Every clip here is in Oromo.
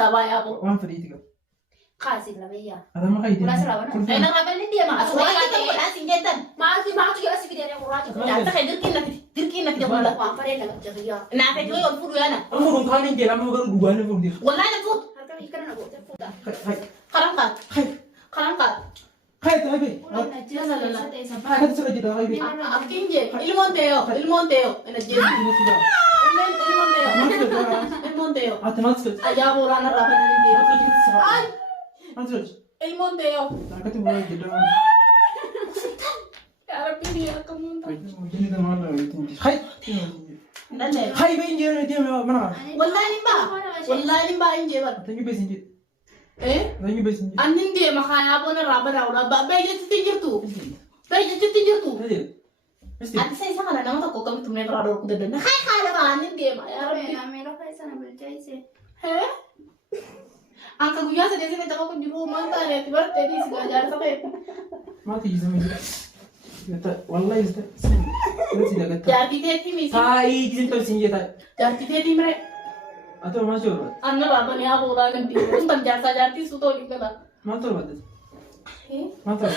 sabaa yaa'u. Waan fedhiiti qaba. Kaasii labayyaa. Adama qayyidee. Gurraacha labanaa. Ena raballi deema. Gurraacha tokkodhaa siin jettan. Maasii yoo asii fidee gurraacha. Nyaata kan dirqiin na fide mulla. Waan bareeda jabiyyaa. Naafe yoo ol fuudhu yaana. Amma kun kaan hin jedha amma garuu dhugaan ni fuudhi. Wallahi na fuudhu. Harka hiikana na goote fuudha. Karam kaat. Karam kaat. Hai tabe. Hai sura jida hai. Akkin je. Ilmoon ta'eyo. Ena jeesu. Ilmoon ta'eyo. Atmas. Ajaa booraan irraa bananii deemu. Ay. Anjir. Ilmoon ta'eyo. Nakati boora jida. Ya Rabbi dia kamu. Ini dah mana itu. Hai. Nanti. Hai be injera dia mana? Wallahi nimba inje bar. Thank you be injera. Thank you be injera. Anin dia makanya apa na raba ora ba be je tinjir tu. Ati saya sangat ada nama kok kami tumne berada ku dedan. Hai ada ba anin dia ma ya Rabbi. Namero kai sana berjai se. Angka guya sa desi neta ko juru manta ne tibar tedi segajar sampai. Mati izin. Gata wallahi izin. Nanti dah gata. Jadi tedi misi. Hai izin kau sinjeta. Jadi tedi mere. Atau masuk. Anna raba ne aku ora ganti. Untan jasa jati suto dikata. Mantul batas. Mantul.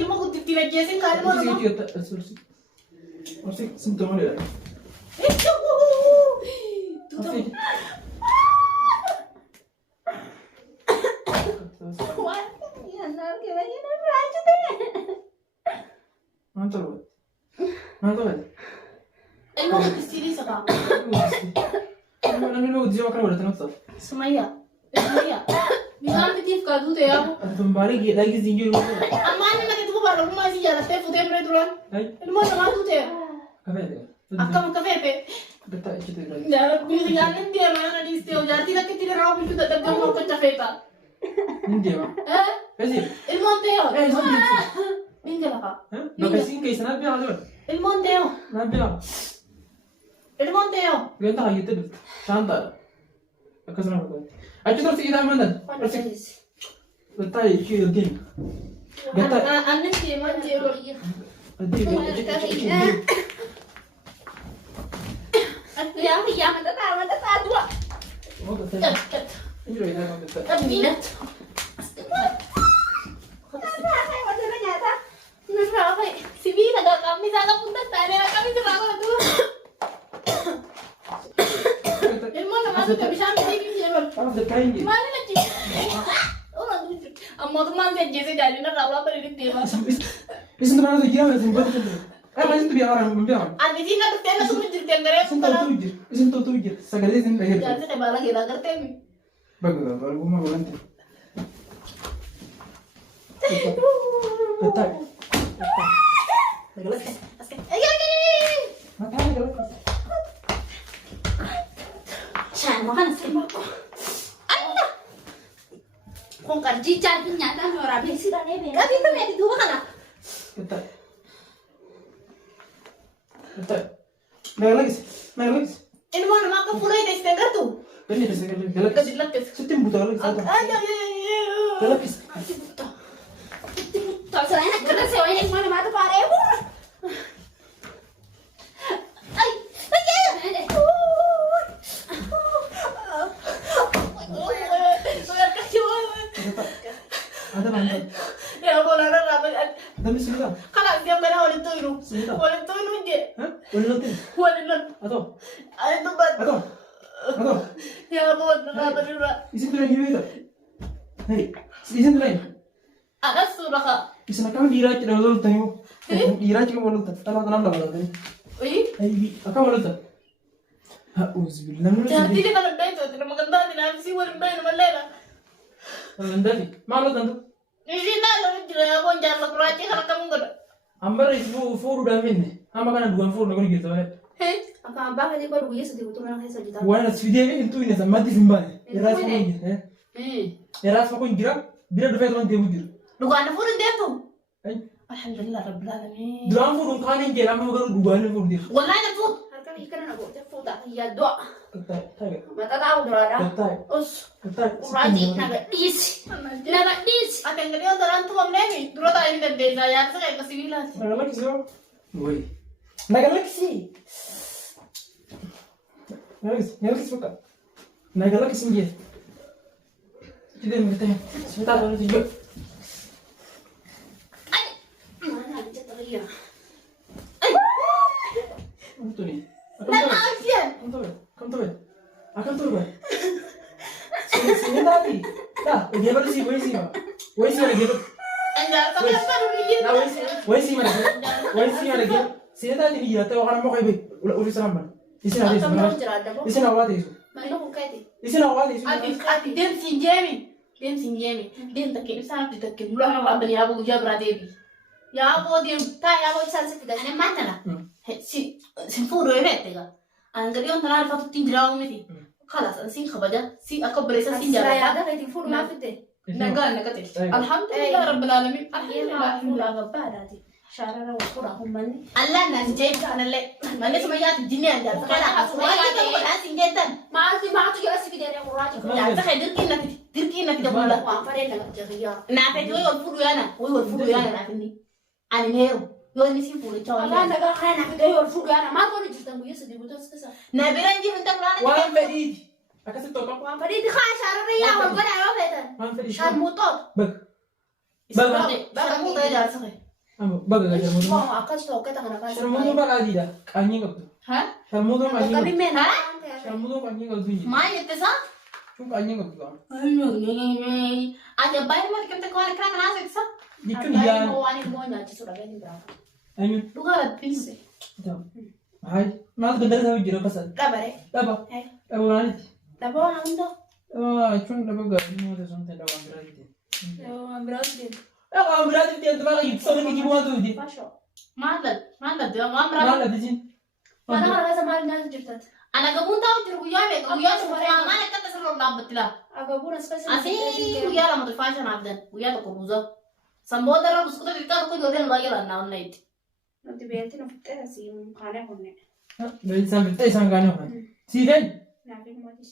Ilmu ku titira jesin kali mo. Sini kita sursi. Sursi simptom ada. Sursi. Wah, ya nar ke lagi nar raju deh. Mantul. Mantul. Ilmu ku titiri saka. Nanti lo dia makan berapa nak? Sumaya. Bilang titif ka tu ya. Atau balik lagi zinjir. Amane na kitu ba ro ma si jara te futem re duran. Ilmu na tu te. Kafe ada. Akam kafe te. Betul itu lagi. Jara bilingan dia mana di steo jara tidak kita raw bitu tak ada mau kecafeta. Ini mah. Kasih. Ilmu te yo. Sambil. Ingala ka. Nak kasih ke sana biar ada. Ilmu te yo. Nak biar. Ilmu te yo. Kita lagi tu. Santai. Aku sana berada. Aja terus kita mana? Betul itu lagi. Betul. Anin dia manje lo. Ya, mata dua. Oh, betul. Ini dah ada betul. Minat. Si Vina agak kami sana punta tanya kami terlalu tu. Ilmu nama tu tak bisa ambil ni je. Apa betul ini? Mana lagi? Orang tu. Amma tu mana je jadi nak rawla beri dia. Bisa tu mana tu dia macam betul. Masih tu biar orang biar. Adi sini nak tena tu menjadi tenggelam. Isin tu je. Segala isin lagi. Jadi saya balik lagi nak temi. Bagus, baru gua mau berhenti. Betul. Ayo. Mata gelap. Saya makan sembako. Allah. Kong kerja cari nyata orang besi dan ini. Tapi tu ni dua kan? Betul. Betul. Naik lagi. Ini mana makan pulai deh setengah tu. Ini dah segala gelap. Kesilat kes. Sutim buta lagi satu. Ayo. Gelap is. Tak selain nak kena sewa ini mana mata pare. Ay. Ada mana? Ya aku nara rapat. Tapi sudah. Kalau dia mana orang tu itu. Sudah. Orang tu itu je. Hah? Boleh nanti. Orang Atau? ada tempat. Atau? Ya aku rapat dulu. Isin tu lagi beda. Hei, isin tu lain. Ada surah kak. Isin akan dirac dah lalu tengok. Dirac kamu lalu tak. Tanam dah lalu tengok. Oi. Hei, akan lalu tak. Auzubillah. Jangan tidak kalau dah itu tidak makan dah tidak habis orang dah nama lera. Nanti. Malu tentu. Ini dah lalu jadi aku jangan lakukan aja kalau kamu enggak. Ambar itu furu dah minne. Ama kana dua furu nak gitu. Hei. Apa abang aja baru gue sedih betul orang saya cerita. Wana video itu ini sama mati simba. Eras mau ini. Eras mau kira. Bila dua orang dia mujur. Dugaan furun dia tu. Alhamdulillah Rabbil Alamin. Dua furu kan yang kira mau kan dua furu dia. Wallahi na fut. Harga ikan anak gue Fut tak ya doa. Betul. Mata tahu dah ada. Betul. Us. Betul. Uraji naga dis. Naga dis. Akan gede orang tua mneni. Dulu tak ini dan desa ya saya ke siwilan. Naga lagi sih. Woi. Naga lagi sih. Naga lagi suka. Naga lagi sih. Kita mengetahui. Sebentar dulu tunjuk. Mana aja teriak. Itu nih. Kamu tahu ya? Akan tahu. Sini tadi. Dah, dia baru sih, boleh sih, Pak. Boleh sih lagi. Enggak, tapi apa dulu ini? Nah, boleh sih mana? Boleh sih lagi. Sini tadi dia tahu orang mau kayak udah sama. Di sini ada. Kamu cerada Di sini awal itu. Mana bukai Di sini awal itu. Ati dem sinjemi. Dem takin sana takin bulan apa bani abu jabra debi. Ya abu dem ta ya mau isa sih dan mana lah. si furo evete ga. Angari on tanar fatu tindira umiti. خلاص أنا سين خبجة سين أكبر إنسان سين Sira ya جالس. ada kayak tifur ma fite. نقتل. الحمد لله رب العالمين. الحمد لله. La gabada ti. Sharara wa kura humani. الله الناس جايب أنا اللي ما لسه ما جات الدنيا عندها. فكنا أسمع كده كل ناس جدا. Ma tu ya asik dia uraja. لا تخيل دركينا كده كله. Wa pare na jariya. نافذ ويقول أنا ويقول أنا نافذني. أنا نيرو. يقول نسي فول Allah تاوي. naga kana na dai yor fuga na ma ko ni jitan mu yesu di butos kasa. نابرنجي من تبرانة. Wan Fadid. Akan saya tahu. Wa pare di kha sharara ya wa gona ya fetan. Wan Fadid. Shar mutot. Bag. بقى مو ده جالس صحيح. Bag aja mudu. Ko akas to ka tangana ka. Sharmudu bag adi dah. Anjing apa? ها؟ Sharmudu anjing. Kami mena. Sharmudu anjing apa tuh? ما يتصل؟ Cuma anjing apa tuh? أجا باي ما كنت كمان كلام ناس يتصل؟ Itu Ay dia. mo ani mo na ci sura gani bra. Anjing. لو قالت بنسي. Hai. Mas bener saya jiro pasal. Kabare. Apa? Eh. Apa nanti? Dabo hando. Cuma dapat gak? Ini ada santai dalam berarti. Yo ambradi. Berarti dia tuh malah itu soalnya gimana tuh dia? Pasho. ما عندك ما مرة. Malah di sini. Mana kala sama na jirtat. أنا قبون تاو ترى وياه شوفوا ما أنا كنت أسرع لا بتلا. Aga bunas kasi. أسي وياه لما تفاشن عبدن وياه تقروزا. سمبودا را بسكوت تكتار كل يوم لا يلا ناون نايت. Nanti benti no fitte si khane honne. Dari sampai sanggane kan. Siden. Na fi mo dis.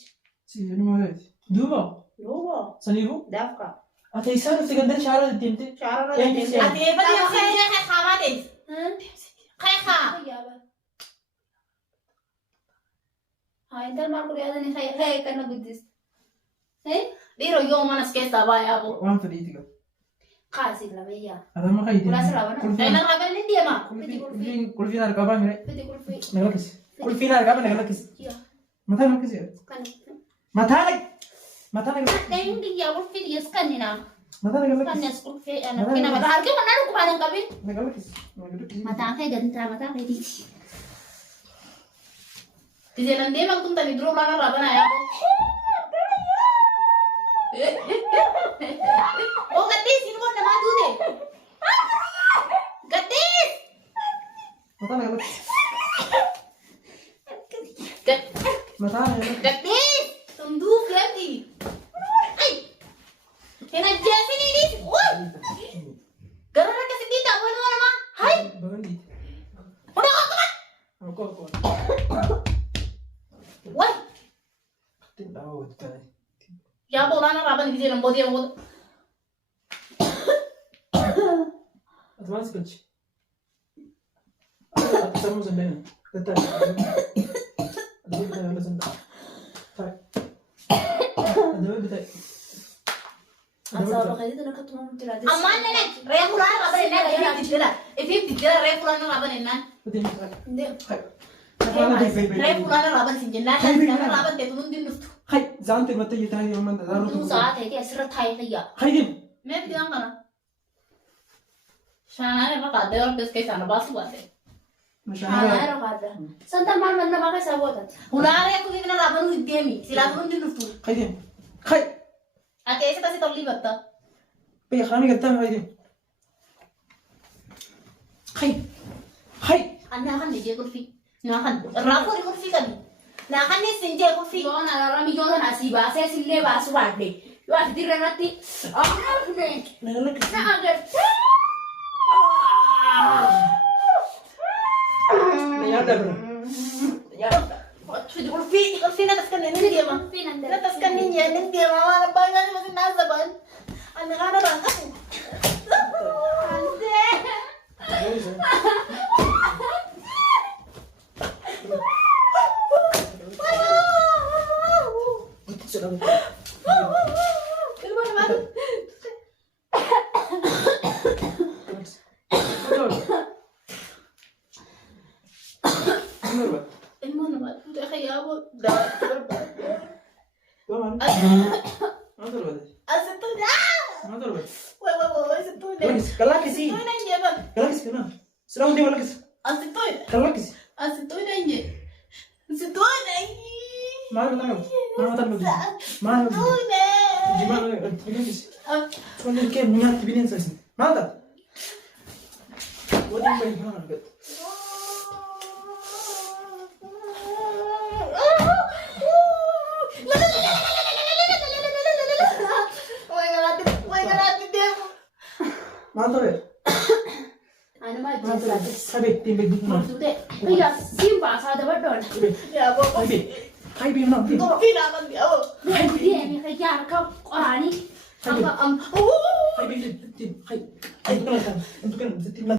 Siden mana? Dua. Lobo. Sanibu. Dafka. Atau isar sekedar cara dinti. Sharara Eh, de. bisa. أتي بدي أخذ خاماتي. خيخا. Ha intel mar ko yada ni khay kana gudis. Hey? ديرو يوم أنا سكيت أبا يا أبو. Wan fadi tiga. Kasi la beya. Ada mah kayak Ulas rawana. أنا رابع ندي ما. Kulfi nar kapan mere? Peti kulfi. Nagalakis. Kulfi nar kapan nagalakis? Iya. Mata nagalakis ya? Kan. Mata nagalakis. Dai ndi ya kulfi dia skan ni na. Mata Kan nagalakis. ya kulfi ana kina mata harke mana ku padan kabin. Nagalakis. Mata kay ganta mata kay di. تيجي نندي ما كنت ندرو ما أنا رابع يا أبو. Oh gadis ini kok nama tuh deh. Gadis. Mata nagalakis. Gad- Mata nagalakis. Gadis. Tunduk lagi. Ay. Kena jasin ini. Wah. Gara-gara kasih kita boleh mana mah? Hai. Bagaimana? Udah kok kan? Aku. Wah. Tidak tahu itu. Ya bola na raban di sini bodi yang bod. Advance kunci. Aku sama sendiri. Kata. Ada kita yang sendiri. Tak. Ada kita. Asa ba kay dito nakatulong tira dis. Aman na nek. Raya pula na raban na raya titira. Ifim titira raya pula na raban na. Betul. Hindi. Hai. Raya pula na raban sinjena na raban te tunun din dustu. Hai, zanti mata yita yang mana daru. Tu saat ay asra thai kaya. Hai din. मैं भी दिखाऊंगा ना शाना ने बता दे और किसके शाना बात हुआ थे Ha ro kada. Santa man man na maka sabotat. उलारे को भी ना रावण विद्या में सिला तुम दिन रुतु Hai din. Hai. आके ऐसे कैसे तबली बता Pe khani kata hai din. Hai. Hai. अन्ना खान लीजिए कुल्फी ना खान राफोरी कुल्फी कभी ना खान ने सिंजे kulfi Yo na rami yo na si ba se sille ba suwade. Yo at dire rati. Ah ne. Nagalakis. Na agar. Nayada bro. Kulfi ना तस्कर नहीं दिया माँ ना तस्कर नहीं दिया माँ वाला बांगा ने मुझे ना ज़बान अन्ना खाना रंगा Itu sudah. Kelma Kalakisi. Tuh nang jaman. Kalakisi kana. Selalu dia kalakisi. Asitoy. Kalakisi. Asitoy nang je. Asitoy nang. Mana tahu? Mana tahu? Mana? Tuh nang. Gimana? Kalakisi. Soalnya kayak minyak binin sih. Mana tahu? What do you mean? Mana tahu ya? Anu mah Mana tahu? jelas. Sabi timbe gitu. Maksudnya, iya sim bahasa ada bedon. Ya kok. Sabi. Hai bi mana? Kok kailangan dia? Dia ini kayak kau orang ini. Hai bi. Ang Hai bi. Hai. Hai. Itu kan. Itu kan.